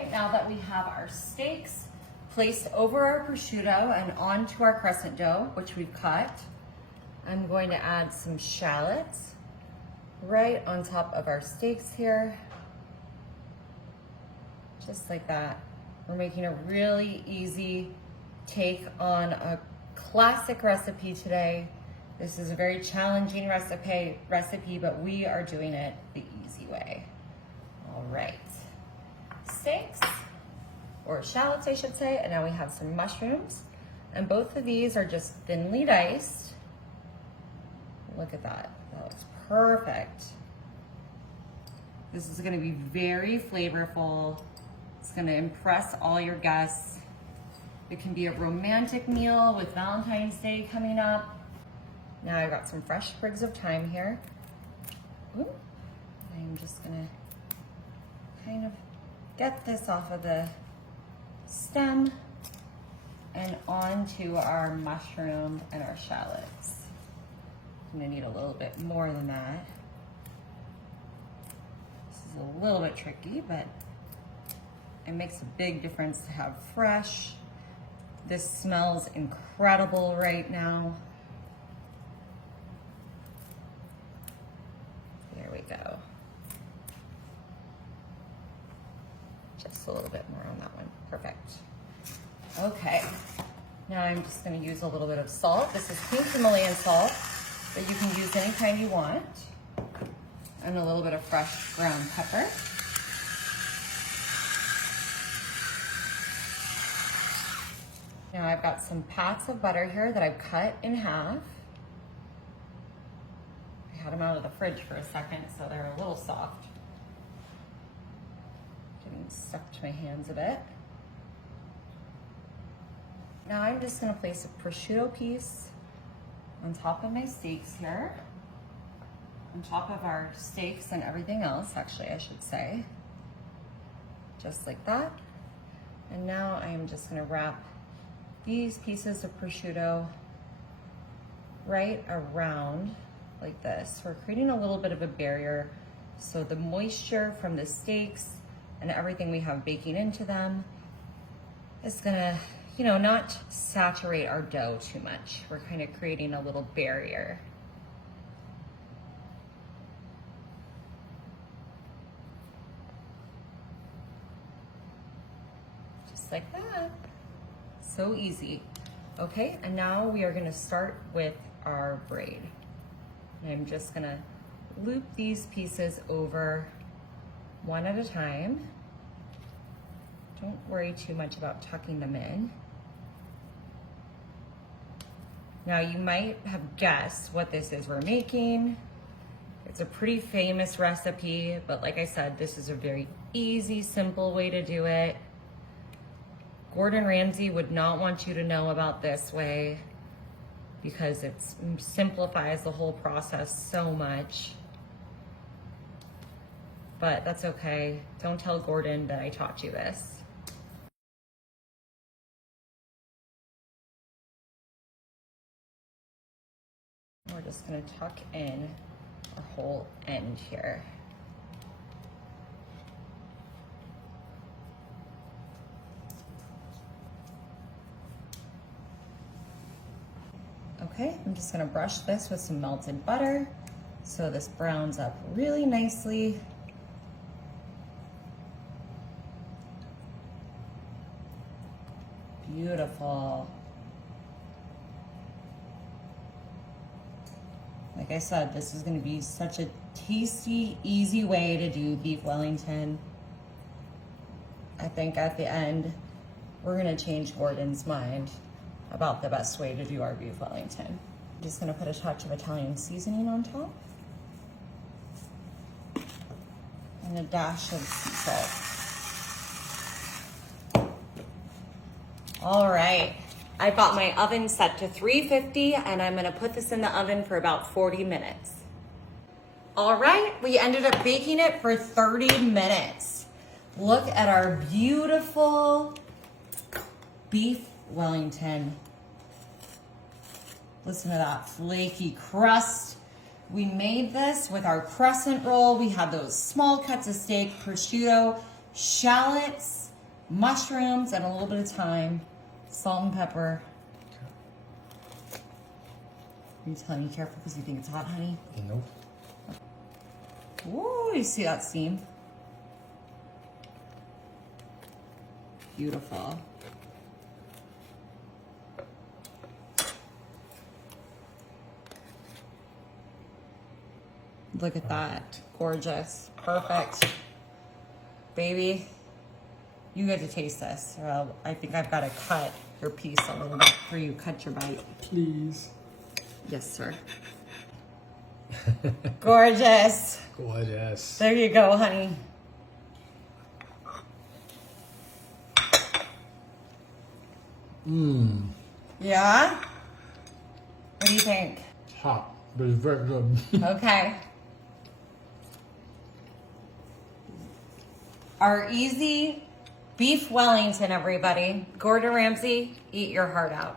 right, now that we have our steaks placed over our prosciutto and onto our crescent dough, which we've cut, I'm going to add some shallots right on top of our steaks here. Just like that. We're making a really easy take on a classic recipe today. This is a very challenging recipe, but we are doing it the easy way. All right. Steaks, or shallots I should say, and now we have some mushrooms. And both of these are just thinly diced. Look at that, that looks perfect. This is gonna be very flavorful. It's gonna impress all your guests. It can be a romantic meal with Valentine's Day coming up. Now I've got some fresh sprigs of thyme here. Ooh. I'm just gonna kind of get this off of the stem and onto our mushroom and our shallots. I'm gonna need a little bit more than that. This is a little bit tricky, but it makes a big difference to have fresh. This smells incredible right now. There we go. Just a little bit more on that one. Perfect. Okay. Now I'm just going to use a little bit of salt. This is pink Himalayan salt, but you can use any kind you want. And a little bit of fresh ground pepper. Now I've got some pats of butter here that I've cut in half. I had them out of the fridge for a second, so they're a little soft. Getting stuck to my hands a bit. Now I'm just gonna place a prosciutto piece on top of my steaks here. On top of our steaks and everything else, actually, I should say. Just like that. And now I am just gonna wrap these pieces of prosciutto right around like this. We're creating a little bit of a barrier so the moisture from the steaks and everything we have baking into them is gonna, you know, not saturate our dough too much. We're kind of creating a little barrier. Just like that. So easy. Okay, and now we are gonna start with our braid. And I'm just gonna loop these pieces over one at a time. Don't worry too much about tucking them in. Now you might have guessed what this is we're making. It's a pretty famous recipe, but like I said, this is a very easy, simple way to do it. Gordon Ramsay would not want you to know about this way because it simplifies the whole process so much. But that's okay. Don't tell Gordon that I taught you this. We're just gonna tuck in our whole end here. Okay, I'm just gonna brush this with some melted butter so this browns up really nicely. Beautiful. Like I said, this is gonna be such a tasty, easy way to do beef Wellington. I think at the end, we're gonna change Gordon's mind about the best way to do our beef Wellington. I'm just gonna put a touch of Italian seasoning on top. And a dash of sea salt. All right, I've got my oven set to 350 and I'm gonna put this in the oven for about 40 minutes. All right, we ended up baking it for 30 minutes. Look at our beautiful beef Wellington. Listen to that flaky crust. We made this with our crescent roll. We had those small cuts of steak, prosciutto, shallots, mushrooms and a little bit of thyme, salt and pepper. You telling me careful because you think it's hot, honey? Nope. Ooh, you see that steam? Beautiful. Look at that. Gorgeous. Perfect. Baby, you get to taste this. I think I've got to cut your piece a little bit for you. Cut your bite. Please. Yes, sir. Gorgeous. Gorgeous. There you go, honey. Mmm. Yeah? What do you think? Hot, but it's very good. Okay. Our easy beef Wellington, everybody. Gordon Ramsay, eat your heart out.